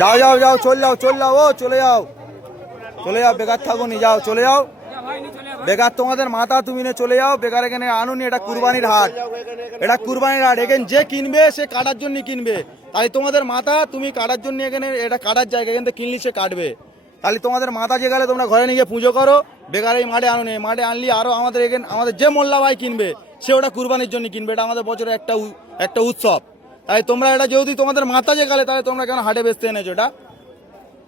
যাও যাও যাও, চলে যাও চলে যাও, ও চলে যাও চলে যাও, বেকার থাকো নি, যাও চলে যাও। বেকার তোমাদের মাথা, তুমি নিয়ে চলে যাও, বেকার এখানে আনুনি। এটা কুরবানির হাট, এটা কুরবানির হাট। এখানে যে কিনবে সে কাটার জন্য কিনবে, তাই তোমাদের মাথা তুমি কাটার জন্য এখানে, এটা কাটার জায়গা, এখান থেকে কিনলি সে কাটবে। তাহলে তোমাদের মাথা যে গেলে তোমরা ঘরে নিয়ে গিয়ে পুজো করো, বেকার এই মাঠে আনুনি। মাঠে আনলি আরো আমাদের এখানে আমাদের যে মোল্লা ভাই কিনবে সে ওটা কুরবানির জন্য কিনবে, এটা আমাদের বছরে একটা উৎসব। তাই তোমরা এটা যদি তোমাদের মাথা যে গেলে, তাহলে তোমরা কেন হাটে বেচতে এনেছো? এটা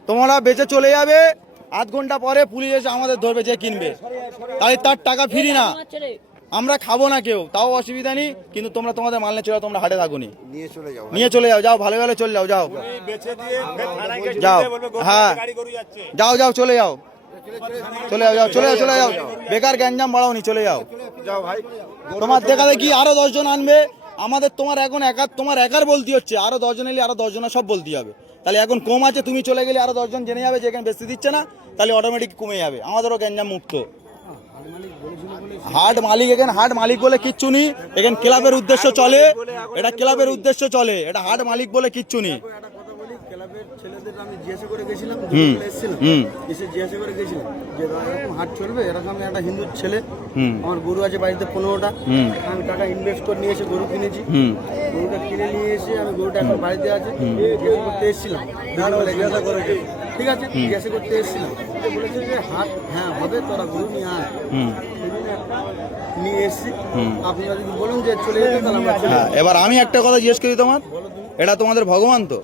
তোমরা বেচে চলে যাবে, আধ ঘন্টা পরে পুলিশ এসে আমাদের ধরবে যে কিনবে, তাই তার টাকা ফিরি না, আমরা খাবো না কেউ, তাও অসুবিধা নেই। কিন্তু তোমরা তোমাদের মাল নিয়ে চলে যাও, তোমরা হাটে থাকুনি, নিয়ে চলে যাও, যাও ভালো ভালো চলে যাও, যাও যাও, হ্যাঁ যাও যাও চলে যাও, চলে যাও, যাও চলে যাও, চলে যাও, বেকার গ্যাঞ্জাম বাড়াওনি, চলে যাও। তোমার দেখা দেখি আরো 10 জন আনবে আমাদের, তোমার এখন তোমার একার বলতে হচ্ছে, আরো 10 জন এলে আরো 10 জনের সব বলতে হবে। তাহলে এখন কম আছে, তুমি চলে গেলে আরো 10 জন জেনে যাবে যে এখানে বেশি দিচ্ছে না, তাহলে অটোমেটিক কমে যাবে, আমাদেরও গ্যাঞ্জাম মুক্ত। হাট মালিক, এখানে হাট মালিক বলে কিচ্ছু নেই, এখানে ক্লাবের উদ্দেশ্য চলে, এটা ক্লাবের উদ্দেশ্য চলে, এটা হাট মালিক বলে কিচ্ছু নেই। হাট চলবে এরকম একটা হিন্দু ছেলে, আমার গরু আছে বাড়িতে 15টা, আমি টাকা ইনভেস্ট করে নিয়ে এসে গরু কিনেছি, গরুটা কিনে নিয়ে এসে আমি গরুটা এখন বাড়িতে আছে জিজ্ঞাসা করতে এসেছিলাম, জিজ্ঞাসা করে ঠিক আছে জিজ্ঞাসা করতে এসেছিলাম, বলেছে যে হাট হ্যাঁ হবে, তোরা গরু নিয়ে আয়, নিয়ে এসেছি। আপনারা যদি বলুন যে চলে যেতে, তাহলে আমরা চলে যাবো। এবার আমি একটা কথা জিজ্ঞেস করি, তোমার এটা তোমাদের ভগবান তো?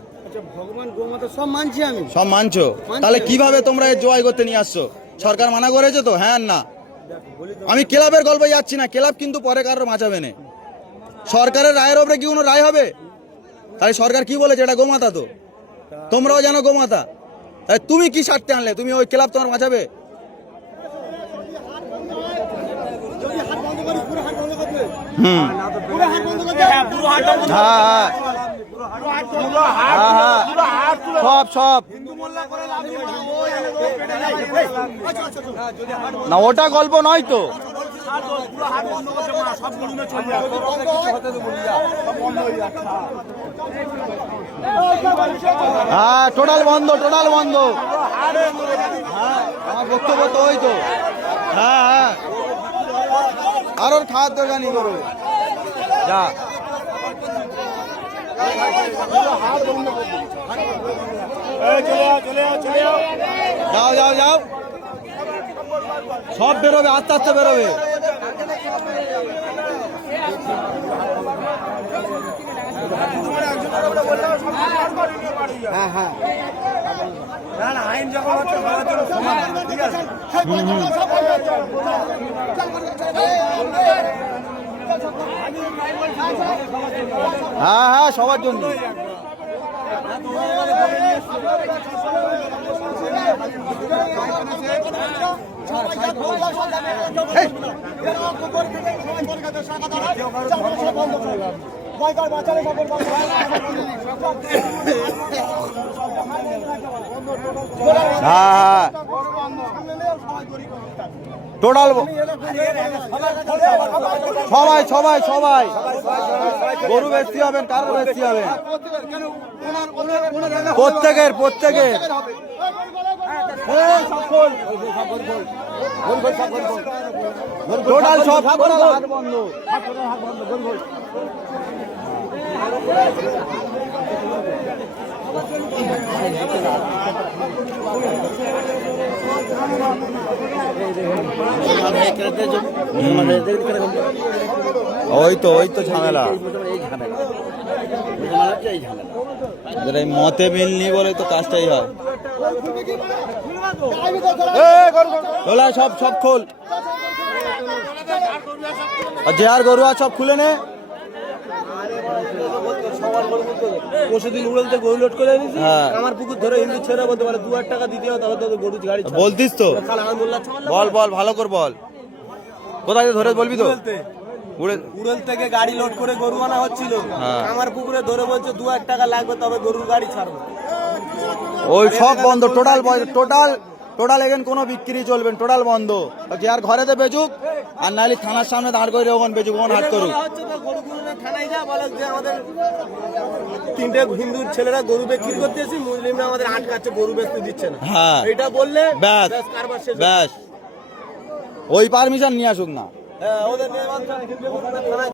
ভগবান গোমাতা সব মানছি আমি, সব মানছো, তাহলে কিভাবে তোমরা এই জয় করতে নিয়ে আসছো? সরকার মানা করেছে তো? হ্যাঁ না, আমি ক্লাবের গল্পে যাচ্ছি না, ক্লাব কিন্তু পরে কারোর বাঁচাবে না, সরকারের রায়ের ওপরে কি কোনো রায় হবে? তাই সরকার কি বলেছে? এটা গোমাতা তো, তোমরাও জানো গোমাতা, তাই তুমি কি স্বার্থে আনলে? তুমি ওই ক্লাব তোমার বাঁচাবে? সব সব না, ওটা গল্প নয় তো। হ্যাঁ টোটাল বন্ধ, টোটাল বন্ধ। আমার বক্তব্য তো ওই তো। হ্যাঁ হ্যাঁ, আর ওর খাওয়ার দরকার নেই, করো যা। যাও যাও যাও, সব বেরোবে, আস্তে আস্তে বেরোবে। হ্যাঁ হ্যাঁ আইন যখন হচ্ছে সমান, ঠিক আছে। হ্যাঁ হ্যাঁ, সবার জন্য। হ্যাঁ টোটাল সবাই সবাই সবাই গরু বেশি হবেন, কারোর বেশি হবেন, প্রত্যেকের প্রত্যেকের। টোটাল সব হাট বন্ধ। ওই তো ওই তো ঝামেলা, এই মতে মিলনি বলে তো কাজটাই হয়। সব সব খোল, যে আর গরু আর সব খুলে নে। পরশুদিন উড়লতে গরু লোড করে এনেছি, আমার পুকুর ধরে হিন্দু ছেড়ে বলতে পারে 2000 টাকা দিতে হবে, তাহলে তো গরু গাড়ি বলতিস তো। বল বল, ভালো করে বল, কোথায় ধরে বলবি তো। উড়ল থেকে গাড়ি লোড করে গরু আনা হচ্ছিল, আমার পুকুরে ধরে বলছে 2000 টাকা লাগবে, তবে গরুর গাড়ি ছাড়বো। ওই সব বন্ধ, টোটাল টোটাল টোটাল এখানে কোনো বিক্রি চলবে না, টোটাল বন্ধ। যে আর ঘরেতে বেচুক, আর নাহলে থানার সামনে দাঁড় করে ওখানে বেচুক, ওখানে হাট করুক। থানায় যা বলে যে আমাদের তিনটে হিন্দু ছেলেরা গরু বিক্রি করতেছি, মুসলিমরা আমাদের আটকাচ্ছে, গরু বেচতে দিচ্ছে না। হ্যাঁ এটা বললে ব্যাস কারবার শেষ। ব্যাস, ওই পারমিশন নিয়ে আসুক না। হ্যাঁ, ওদের নিয়ে থানায়